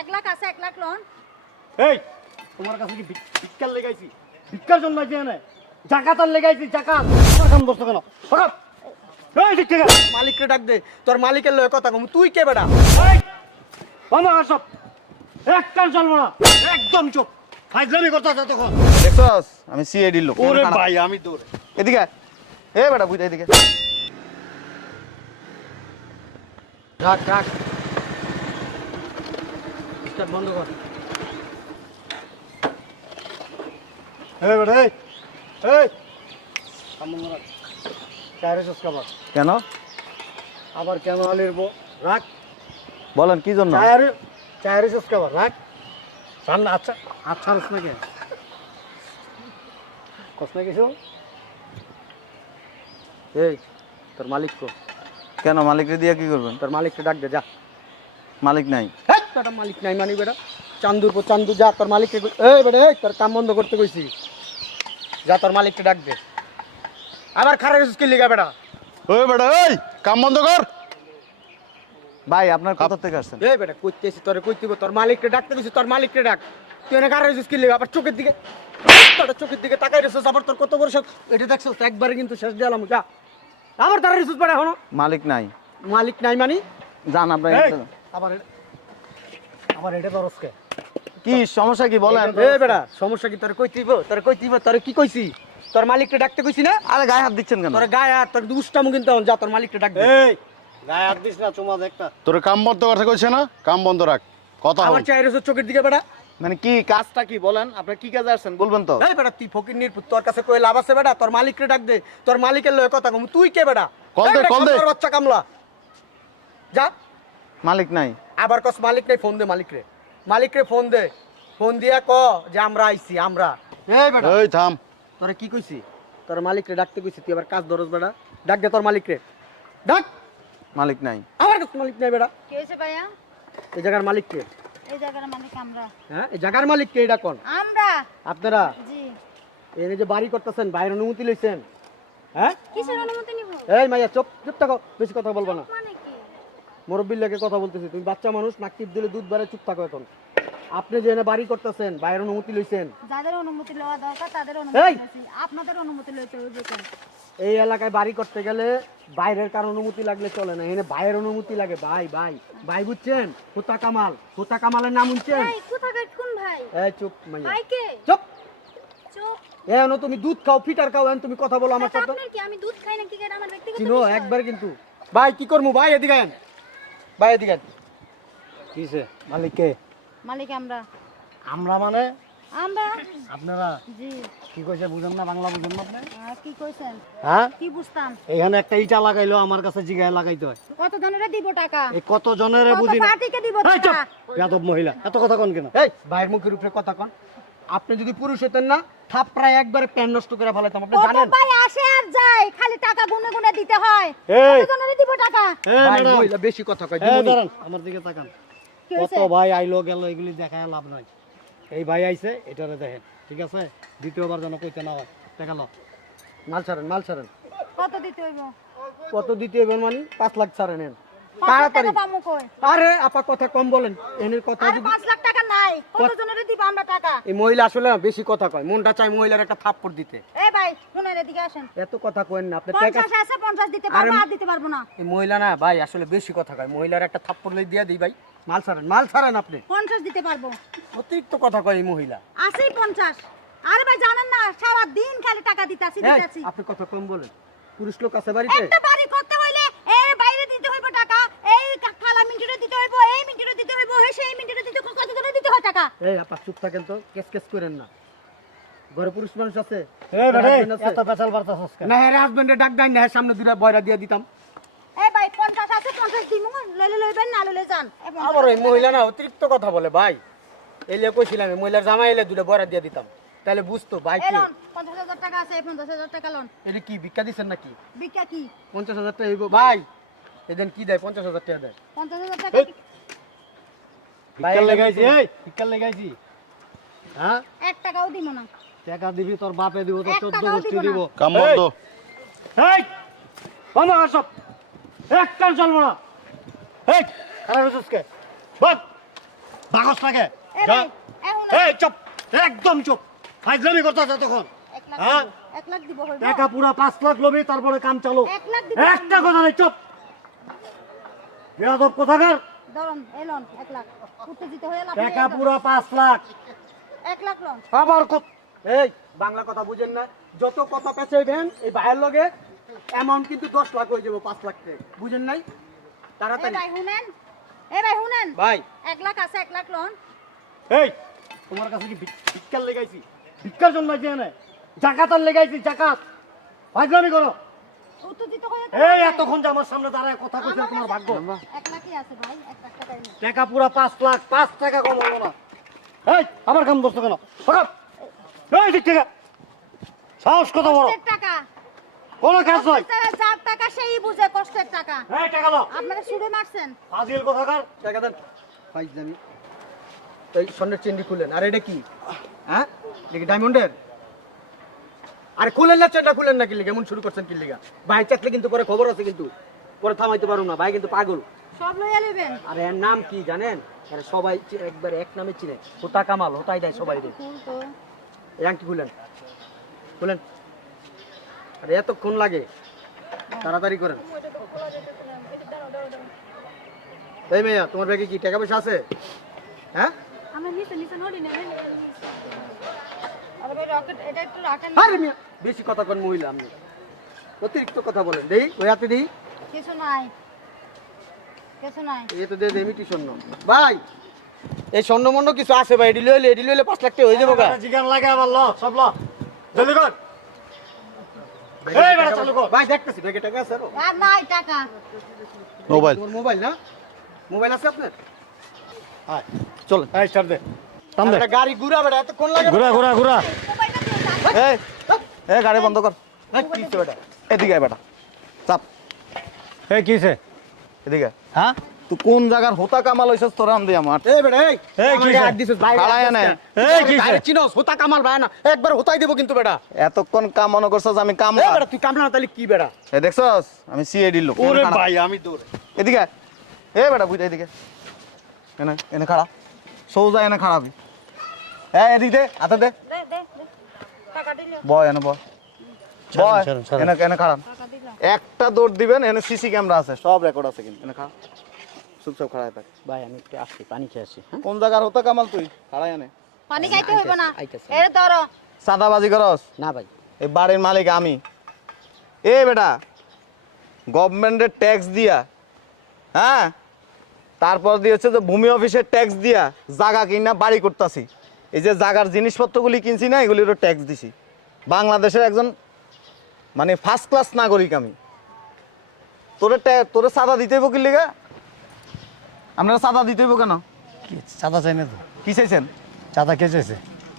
1 লাখ আছে 1 লাখ লোন। এই তোমার কাছে কি ভিক্ষার লেগাইছি? ভিক্ষার জন্য আইছি না, জাকাতার লেগাইছি, জাকাত। তোমার কাম বসতো কেন? হঠাৎ এই দিক থেকে মালিককে ডাক দে, তোর মালিকের লয়ে কথা কম। তুই কে বেটা? এই মামা আসব, এক কান চলবো না, একদম চুপ। ফাইজলামি করতে আছে তখন। দেখছস আমি সিআইডি লোক। ওরে ভাই আমি দৌড়ে এদিকে আয়। এ বেটা বুঝা এদিকে। ডাক ডাক স্টার্ট বন্ধ কর। এই বেটা এই এই সামনে রাখ। চারে সস্কাবার কেন আবার কেন আলিরবো? রাখ বলেন কি জন্য? চারে সস্কাবার রাখ। সামনে আচ্ছা আচ্ছা রস নাকি কস না কিছু? এই তোর মালিক কো? কেন মালিকরে দিয়া কি করবেন? তোর মালিককে ডাক দে যা। মালিক নাই। হ্যাঁ তোর মালিক নাই মানি বেটা? চান্দুর পর চান্দু যা, তোর মালিককে এই বেটা এই তোর কাম বন্ধ করতে কইছি। যা তোর মালিককে ডাক দে। আবার খারাপ কি লিগা বেটা? ওই বেটা এই কাম বন্ধ কর। ভাই আপনার কোথা থেকে আসছেন? এই বেটা কইতেছি তোরে কইতিব, তোর মালিককে ডাকতে কইছি, তোর মালিককে ডাক। তুই এনে খারাপ কি লিগা? আবার চোখের দিকে তোর চোখের দিকে তাকাই রেছস, আবার তোর কত বড় সব এটা দেখছস একবারে কিন্তু শেষ দিলাম। যা আবার তার রেছস বেটা এখনো মালিক নাই। মালিক নাই মানি? জান আপনার আবার আবার এটা তরসকে কি সমস্যা কি বলেন? এই বেটা সমস্যা কি? তোরে কইতিব তোরে কি কইছি? তোর মালিককে ডাকতে কইছি না? আরে গায়ে হাত দিচ্ছেন কেন? তোর গায়ে আর তোর দুষ্টামু কিন্তু যা তোর মালিককে ডাক দে। এই গায়ে হাত দিস না, চুমা একটা। তোর কাম বন্ধ করতে কইছে না? কাম বন্ধ রাখ, কথা আবার হল। চাই রেছস চোখের দিকে বেটা। মানে কি কাজটা কি বলেন? আপনি কি কাজে আসছেন বলবেন তো? এই বেটা তুই ফকির তোর কাছে কই লাভ আছে বেটা? তোর মালিককে ডাক দে, তোর মালিকের লয়ে কথা কম। তুই কে বেটা? কল দে, এই বেটা, কল দে। তোর বাচ্চা কামলা যা। মালিক নাই। আবার কস মালিক নাই? ফোন দে মালিকরে, মালিকরে ফোন দে। ফোন দিয়া ক যে আমরা আইছি আমরা। এই বেটা এই থাম। তোরে কি কইছি? তোর মালিকরে ডাকতে কইছি, তুই আবার কাজ ধরস বেটা। ডাক দে তোর মালিকরে, ডাক। মালিক নাই। আবার কস মালিক নাই বেটা? কি হইছে ভাইয়া? এই জায়গার মালিক কে? এই জায়গার মালিক আমরা। হ্যাঁ এই জায়গার মালিক কে? এটা কোন? আমরা আপনারা জি। এনে যে বাড়ি করতেছেন বাইরে অনুমতি লইছেন? হ্যাঁ কিসের অনুমতি নিব? এই মাইয়া চুপ চুপ থাকো, বেশি কথা বলবো না। মানে কি? মুরব্বির লাগে কথা বলতেছি, তুমি বাচ্চা মানুষ, নাক টিপ দিলে দুধ বাড়ে, চুপ থাকো এখন। আপনি যে এনে বাড়ি করতেছেন বাইরের অনুমতি লইছেন? যাদের অনুমতি লওয়া দরকার তাদের এই! অনুমতি নিয়েছি। আপনাদের অনুমতি লইতে হইবে কেন? এই এলাকায় বাড়ি করতে গেলে বাইরের কার অনুমতি লাগলে চলে না, এনে ভাইয়ের অনুমতি লাগে। ভাই ভাই ভাই বুঝছেন? হুতা কামাল, হুতা কামালের নাম শুনছেন? এই কোথাকার কোন ভাই? এই চুপ মাইয়া ভাই কে? চুপ। চুপ। এনো তুমি দুধ খাও, ফিটার খাও, এন তুমি কথা বলো আমার সাথে? আপনার কি আমি দুধ খাই না? কি এটা আমার ব্যক্তিগত চিনো বিষয়। একবার কিন্তু। ভাই কি করবো? ভাই এদিকে আন, ভাই এদিকে আন। কিসে? মালিক কে? মালিক আমরা। আমরা মানে আমরা আপনারা? জি। কি কইছে বুঝেন না? বাংলা বুঝেন না আপনি? কি কইছেন? হ্যাঁ কি বুঝতাম? এখানে একটা ইটা লাগাইলো, আমার কাছে জিগায় লাগাইতে হয়। কত জনেরে দিব টাকা? এই কত জনের কত বুঝি না। পার্টিকে দিব এই চুপ, টাকা? বেয়াদব মহিলা, এত কথা কোন কেন? এই ভাইয়ের মুখের উপরে কথা কন। আপনি যদি পুরুষ হতেন না, থাপড়ায় একবারে প্যান নষ্ট করে ফেলাইতাম। আপনি কত জানেন? ভাই আসে আর যায়, খালি টাকা গুনে গুনে দিতে হয়। এই! কত জনেরে দিব টাকা? এই ভাই ম্যাডাম, মহিলা বেশি কথা কয়। এই দিমুনি। দাঁড়ান, আমার দিকে তাকান। কি কত হইছে? ভাই আইলো গেল, এগুলি দেখায় লাভ নাই। এই ভাই আইছে, এটারে দেখেন, ঠিক আছে? দ্বিতীয়বার যেন কইতে না হয়। দেখালো মাল ছাড়েন, মাল ছাড়েন। কত দিতে হইব? কত দিতে হবে মানে? 5 লাখ ছাড়েন এন। 5 লাখ তাড়াতাড়ি। টাকা পামু কই? আরে আপা কথা কম বলেন। এনের কথা আর যদি 5 লাখ টাকা নাই। কত জনেরে দিব আমরা টাকা? এই মহিলা আসলে না বেশি কথা কয়, মনটা চাই মহিলার একটা থাপ্পড় দিতে। এই ভাই শুনেন এদিকে আসেন। এত কথা কইেন না আপনি। টাকা 50 আছে 50 দিতে পারবো, আরে- আর দিতে পারবো না। এই মহিলা না ভাই আসলে বেশি কথা কয়, মহিলার একটা থাপ্পড় দিয়ে দিই ভাই। মাল ছাড়েন, মাল ছাড়েন আপনি। 50 দিতে পারবো। অতিরিক্ত কথা কয় এই মহিলা। আছেই 50। আরে ভাই জানেন না সারা দিন খালি টাকা দিতাছি এই, দিতাছি। আপনি কথা কম বলেন। পুরুষ লোক আছে বাড়িতে? একটা বাড়ি করতে হইলে এই বাইরে দিতে হইব টাকা, এই খালা মিন্টিরে দিতে হইব, এই মিন্টিরে দিতে হইব, এই সেই মিন্টিরে দিতে কত জনে দিতে হয় টাকা? এই আপা চুপ থাকেন তো, কেস কেস করেন না। ঘরে পুরুষ মানুষ আছে? এই বেটা, Husband আছে? এত পেছাল বার্তাছস কেন? না হ্যাঁ হাজবেন্ডে ডাক দেন না, হ্যাঁ সামনে দুইটা বয়রা দিয়ে দিতাম। এই ভাই 50 আছে 50 দিমু, লইলে লইবেন না লইলে যান। এই 50 আবার ওই মহিলা না অতিরিক্ত কথা বলে ভাই। এলে কইছিলাম এই মহিলার জামাই এলে দুইটা বয়রা দিয়ে দিতাম, তাহলে বুঝতো ভাই কি। এলন 50,000 টাকা আছে, 50,000 টাকা লোন। এটা কি ভিক্ষা দিচ্ছেন নাকি? বিকা কি? 50,000 টাকা হইব ভাই? এদিন কি দেয়? 50,000 টাকা দেয়। 50,000 টাকা এই! ভিক্ষার লেগাইছি, এই ভিক্ষার লেগাইছি। হ্যাঁ 1 টাকাও দিমু না। টাকা দিবি তোর বাপে দিব, তোর এক 14 টাকাও গোষ্ঠী দিব না। দিব। কাম বন্ধ। এই মামা আসব, এক কান চলবো না। এই খারাপ হচ্ছিস কে? বল বাগস লাগে এ ভাই এখন এই চুপ একদম চুপ ফাইজলামি করতেছ তখন 1 লাখ হ্যাঁ? 1 লাখ দিব হইব টাকা পুরা 5 লাখ লবি তারপরে কাম চালু 1 লাখ দিব একটা কথা নাই চুপ বেয়াদব কোথাকার ধরুন এলন 1 লাখ উত্তেজিত হয়ে লাভ টাকা পুরা 5 লাখ 1 লাখ লন আবার এই বাংলা কথা বুঝেন না, যত কথা পেঁচাইবেন এই ভাইয়ের লগে অ্যামাউন্ট কিন্তু 10 লাখ হয়ে যাবে, 5 লাখ টাকা বুঝেন নাই? এ তাড়াতাড়ি ভাই শুনেন এ ভাই শুনেন ভাই 1 লাখ আছে 1 লাখ লন এই তোমার কাছে কি ভিক্ষার লেগাইছি ভিক্ষার জন্য আইছি এনে জাকাতার লেগাইছি জাকাত ফাইজলামি করো উত্তেজিত হয়ে এই এতক্ষণ যে আমার সামনে দাঁড়ায় কথা কইছ তোমার ভাগ্য 1 লাখই আছে ভাই 1 লাখ টাকাই নেই টাকা পুরা 5 লাখ 5 টাকা কম হলো না এই আমার কাম করছো কেন সকাল এই দিক থেকে সাহস কত বড় কষ্টের টাকা কোনো কাজ নয় যার টাকা সেই বুঝে কষ্টের টাকা এই টাকা দাও আপনারা ছুড়ে মারছেন ফাজিল কোথাকার টাকা দেন ফাইজলামি। এই স্বর্ণের চেনটি খুলেন। আর এটা কি? হ্যাঁ দেখি ডায়মন্ডের। আরে খুলেন না চেনটা, খুলেন না, কি লিগা এমন শুরু করছেন কি লিগা? ভাই চাকলে কিন্তু পরে খবর আছে, কিন্তু পরে থামাইতে পারো না, ভাই কিন্তু পাগল। সব লইয়া নেবেন আরে এর নাম কি জানেন? আরে সবাই একবার এক নামে চিনে, হোতা কামাল, হোতাই দেয় সবাই রে। ফুল তো এই আংটি খুলেন, খুলেন। আরে এতক্ষণ লাগে, তাড়াতাড়ি করেন। এই মেয়া, তোমার ব্যাগে কি টাকা পয়সা আছে? হ্যাঁ আমরা নিচে নিচে নড়ি না আরে ভাই রকেট এটা একটু রাখেন আরে মিয়া, বেশি কথা কোন মহিলা, আপনি অতিরিক্ত কথা বলেন। দেই ওই হাতে দেই, কিছু নাই কিছু নাই এই তো দে দে মিটি স্বর্ণ। ভাই এই স্বর্ণ মন্য কিছু আছে ভাই, এডি লইলে 5 লাখ টাকা হয়ে যাবে গা। জিগান লাগে আবার ল সব ল জলদি কর এই বেটা চালু কর ভাই দেখতেছি ব্যাগে টাকা আছে আরো। আর নাই টাকা মোবাইল তোমার মোবাইল না? মোবাইল আছে আপনার? আয় চল এই ছাড় দে টান দে একটা গাড়ি ঘুরা বেটা, এতক্ষণ লাগে? ঘুরা ঘুরা ঘুরা মোবাইলটা দিয়ে যান এই এই গাড়ি বন্ধ কর, ভাই কি হইছে বেটা? এদিকে আয় বেটা, চাপ এই কিছে এদিকে। হ্যাঁ তুই কোন জায়গার হোতা কামাল হইছস তোর আম দিয়ে আমার? এই বেটা এই এই আমার কি গায়ে হইছে? হাত দিছিস ভাই, খাড়ায় হাত নে। দিছিস না। এই তুই কি ভাইরে হইছে? চিনোস, হোতা কামাল ভাই না, একবার হোতাই দেব কিন্তু বেটা। এতক্ষণ কাম মনে করছস আমি এই কামলা? বেটা তুই কামলা না তাহলে কি বেটা? এ দেখছস আমি সিআইডি লোক। ওরে এনে খাড়া। ভাই আমি দৌড়ে এদিকে আয়। এ বেটা বুঝ এদিকে, এনে এনে খাড়া, সোজা এনে খাড়াবি। এদিক দে, হাতে দে, দে দে দে টাকা দিল বয় এনে বয়, বয় ছাড়েন, ছাড়েন। এনে এনে খাড়ান। টাকা দিল একটা দৌড় দিবেন, এনে সিসি ক্যামেরা আছে, সব রেকর্ড আছে কিন্তু। এনে খাড়া, চুপচাপ খাড়ায় থাক। ভাই আমি একটু আসি, পানি খেয়ে আসি। হ্যাঁ কোন জায়গার হোতা কামাল তুই? খাড়ায় এনে পানি খাইতে হইব না আইতাছে। এর ধরো চাঁদাবাজি করস? না ভাই, এই বাড়ির মালিক আমি। এ বেটা গভর্নমেন্টের ট্যাক্স দিয়া, হ্যাঁ তারপর দিয়ে হচ্ছে যে ভূমি অফিসের ট্যাক্স দিয়া জায়গা কিনা বাড়ি করতেছি। এই যে জায়গার জিনিসপত্রগুলি কিনছি না, এগুলিরও ট্যাক্স দিছি। বাংলাদেশের একজন মানে ফার্স্ট ক্লাস নাগরিক আমি। তোরে চাঁদা দিতে হইব কি লিগা? আপনারা চাঁদা দিতে হইব কেন? চাঁদা চাই না তো কি চাইছেন? চাঁদা কে চাইছে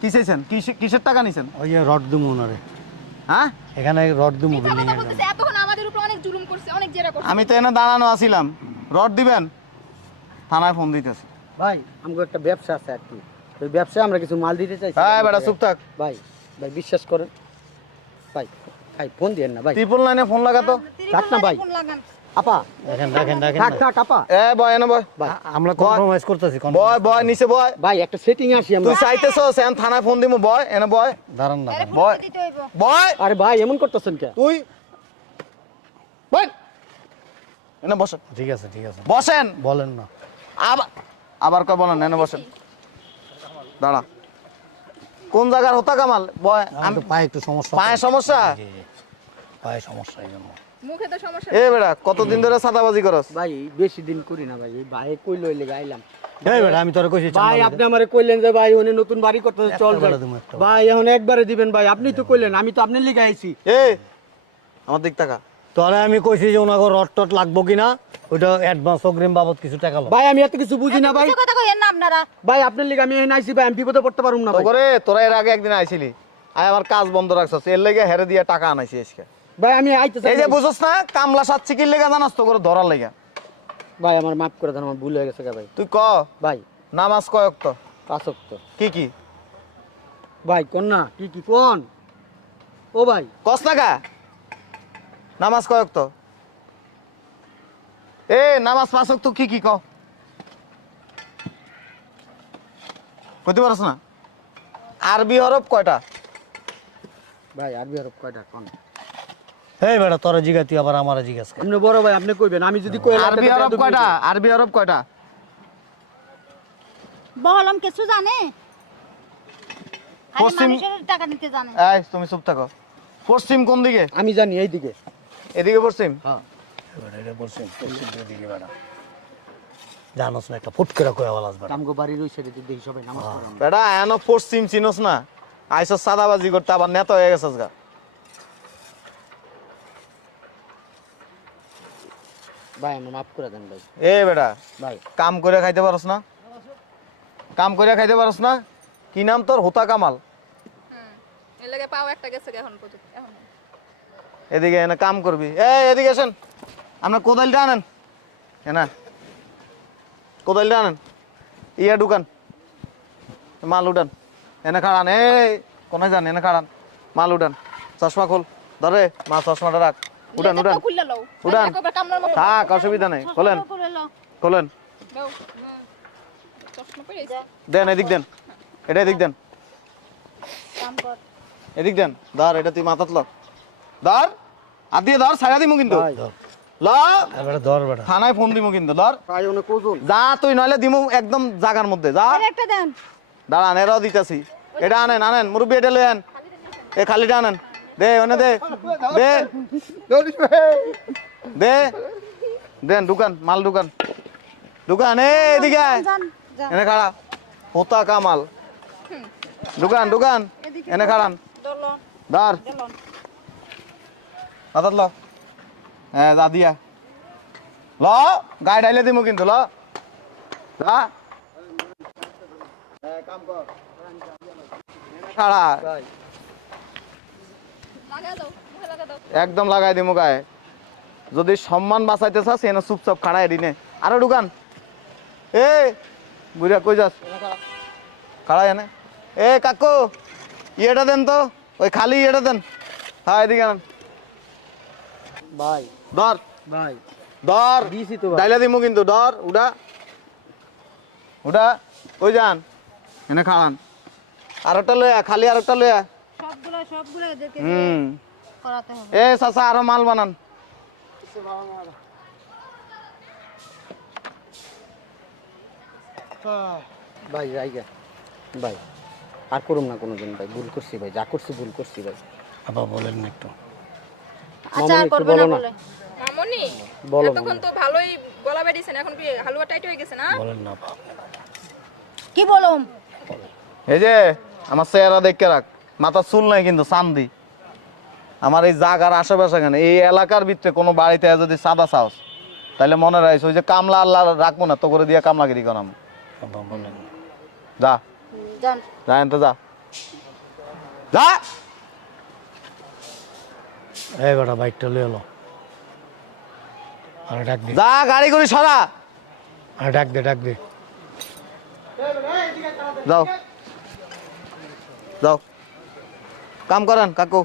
কি চাইছেন? কিসের টাকা নিছেন? ওই যে রড দিমু ওনারে হ্যাঁ এখানে রড দিমু বিল্ডিং এর বলতেছে এতক্ষণ আমাদের উপর অনেক জুলুম করছে অনেক জেরা করছে আমি তো এনে দাঁড়ানো আছিলাম, রড দিবেন? থানায় ফোন দিতেছি। ভাই আমাকে একটা ব্যবসা আছে আর কি, ওই ব্যবসায় আমরা কিছু মাল দিতে চাইছি। হ্যাঁ বেটা চুপ থাক। ভাই ভাই বিশ্বাস করেন ভাই, ভাই ফোন দিয়েন না ভাই। ত্রিপল লাইনে ফোন লাগাতো। থাক না ভাই। ফোন লাগান আপা দেখেন দেখেন দেখেন থাক থাক আপা। এ বয় এনে বয়, আমরা কম্প্রোমাইজ করতেছি বয় বয় নিচে বয়। ভাই একটা সেটিং আসি আমরা। তুই চাইতেছস এখন থানায় ফোন দিমু, বয় এনে বয় দাঁড়ান না আরে বয়। ফোন দিতে হইব বয়। আরে ভাই এমন করতেছেন কে? তুই বয় এনে বসেন, ঠিক আছে বসেন। বলেন না আবার আবার কয় বলেন, এনে বসেন। দাঁড়া, কোন জায়গার হোতা কামাল? বয়। আমি তো পায়ে একটু সমস্যা পায়ে সমস্যা? জি, জি। পায়ে সমস্যা এই জন্য মুখে তো সমস্যা এ বেটা কতদিন ধরে চাঁদাবাজি করস? ভাই বেশি দিন করি না ভাই, এই ভাই কইলো এলে গাইলাম। এই বেটা আমি তোরে কইছি ভাই আপনি আমারে কইলেন যে ভাই উনি নতুন বাড়ি করতে চল একটা ভাই। বেলা দিমু, একটা বেলা। ভাই এখন একবারে দিবেন ভাই, আপনি তো কইলেন, আমি তো আপনার লিগে আইছি। এ আমার দিক টাকা। তোরে আমি কইছি যে ওনাকে রড টট লাগবো কিনা ওইটা অ্যাডভান্স অগ্রিম বাবদ কিছু টাকা লো ভাই আমি এত কিছু বুঝি না ভাই। কিছু কথা কইেন না আপনারা ভাই আপনার লিগে আমি এখানে আইছি ভাই, আমি বিপদে পড়তে পারুম না তো ভাই। করে তোরা এর আগে একদিন আইছিলি, আয় আমার কাজ বন্ধ রাখছস, এর লেগে হেরে দিয়ে টাকা আনাইছি আজকে। ভাই আমি আইতেছি। এই যে বুঝছস না কামলা সাচ্ছি কি লেগে জানাস তো করে ধরার লেগে। ভাই আমার মাফ করে দেন, আমার ভুল হয়ে গেছে ভাই। তুই ক ভাই নামাজ কয়ক তো 5 ওয়াক্ত। কি কি ভাই কোন না কি কি কোন? ও ভাই কস না কা নামাজ কয়ক তো? এ নামাজ 5 ওয়াক্ত কি কি ক? কইতে পারছ না? আরবি হরফ কয়টা? ভাই আরবি আরব কয়টা কোন? এই বেটা তোরা জিগা তুই আবার আমারে জিজ্ঞাস কর। আপনি বড় ভাই আপনি কইবেন, আমি যদি কই আরবি হরফ কয়টা? আরবি হরফ কয়টা? বহলম কিছু জানে? খালি পশ্চিম- মানুষের টাকা নিতে জানে। এই তুমি চুপ থাকো। পশ্চিম কোন দিকে? আমি জানি এইদিকে। এদিকে পশ্চিম? বেটা এটা পশ্চিম দিকে বেটা। জানোস না একটা ফুট করে কয়া বলাস বেটা। আমগো বাড়ির ওই সাইডে দেখি সবাই নামাজ পড়ে। বেটা এনো পশ্চিম চিনোস না? আইসো সাদাবাজি করতে আবার নেতা হয়ে গেছস গা। ভাই আমার মাফ করে দেন ভাই। এ বেটা ভাই কাম করে খাইতে পারস না? কাম করে খাইতে পারস না? কি নাম তোর? হুতা কামাল। এর লাগে পাও একটা গেছে এখন পর্যন্ত এখন এদিকে এনে কাম করবি। এই এদিকে আসেন, আপনার কোদালটা আনেন। এনা কোদালটা আনেন, ইয়া ঢুকান, মাল উঠান। এনে খাড়ান, এই কোনায় যান, এনে খাড়ান, মাল উঠান। চশমা খোল, ধরে মা চশমাটা রাখ। উঠান উঠান খুললা লও উঠান। একবার কামলার মতো থাক, অসুবিধা নেই। খোলেন করে লো। খোলেন, দাও চশমা পরে আইছে দেন এদিক দেন, এটা এদিক দেন, কাম কর। এদিক দেন। ধর এটা তুই মাথাত ল, ধর হাত দিয়ে ধর, ছাড়া দিমু কিন্তু। ল এই বেটা ধর বেটা। থানায় ফোন দিমু কিন্তু, ধর। ভাই অনেক ওজন। যা তুই, নইলে দিমু একদম জাগার মধ্যে। যা এর একটা দেন। দাঁড়ান, এরাও দিতেছি। এটা আনেন আনেন, মুরব্বী এটা লই আন। এ খালিটা আনেন, দে ওনে দে দে দে দেন, দোকান মাল দোকান দোকান। এদিকে আয়, যান যান। এনে খাড়া, হোতা কামাল। দোকান দোকান, এনে খাড়ান, দলন দাঁড় দলন। হাতত ল। হ্যাঁ যা দিয়া ল, গায়ে ডাইলে দিমু কিন্তু। ল যা, খাড়া লাগা দাও মুখে লাগা দাও একদম লাগাই দিমু গায়ে। যদি সম্মান বাঁচাইতে চাস এনে চুপচাপ খাড়া এদিনে। আরো ঢুকান। এ বুড়া কই যাস? খাড়া এনে। এ কাকু ইয়েটা দেন তো, ওই খালি ইয়েটা দেন। হ্যাঁ এদিকে আন। ভাই ধর ভাই ধর, দিছি তো ভাই। ডাইলা দিমু কিন্তু। ধর উডা উডা, ওই যান এনে খাওয়ান। আরেকটা লয়া, খালি আরেকটা লয়া। সবগুলো এদেরকে হুম করাতে হবে। এ চাচা আরো মাল বানান। ভাই জায়গা ভাই আর করুম না কোনোদিন ভাই, ভুল করছি ভাই, যা করছি ভুল করছি ভাই। আবার বলেন না একটু। আচ্ছা আর একটু করবে না বলো না। বলে। মামনি বলো, এতক্ষণ তো ভালোই গলা বেরিয়েছেন, এখন কি হালুয়া টাইট হয়ে গেছে না? বলেন না বাপ। কি বলুম? এই যে আমার চেহারা দেখে রাখ, মাথা চুল নাই কিন্তু চান্দি। আমার এই জাগার আশেপাশে কেন, এই এলাকার ভিতরে কোনো বাড়িতে যদি সাদা চাওস তাহলে মনে রাখিস, ওই যে কামলা আল্লাহ রাখবো না, তো করে দিয়ে কামলাগিরি করাম। আবার বলেন না। যা জান। যা এনতে যা যা। এই বেটা বাইকটা লয়ে এলো। আরে ডাক দে, যা গাড়ি করে সরা। আরে ডাক দে, ডাক দে। যাও যাও, কাম করেন কাকু।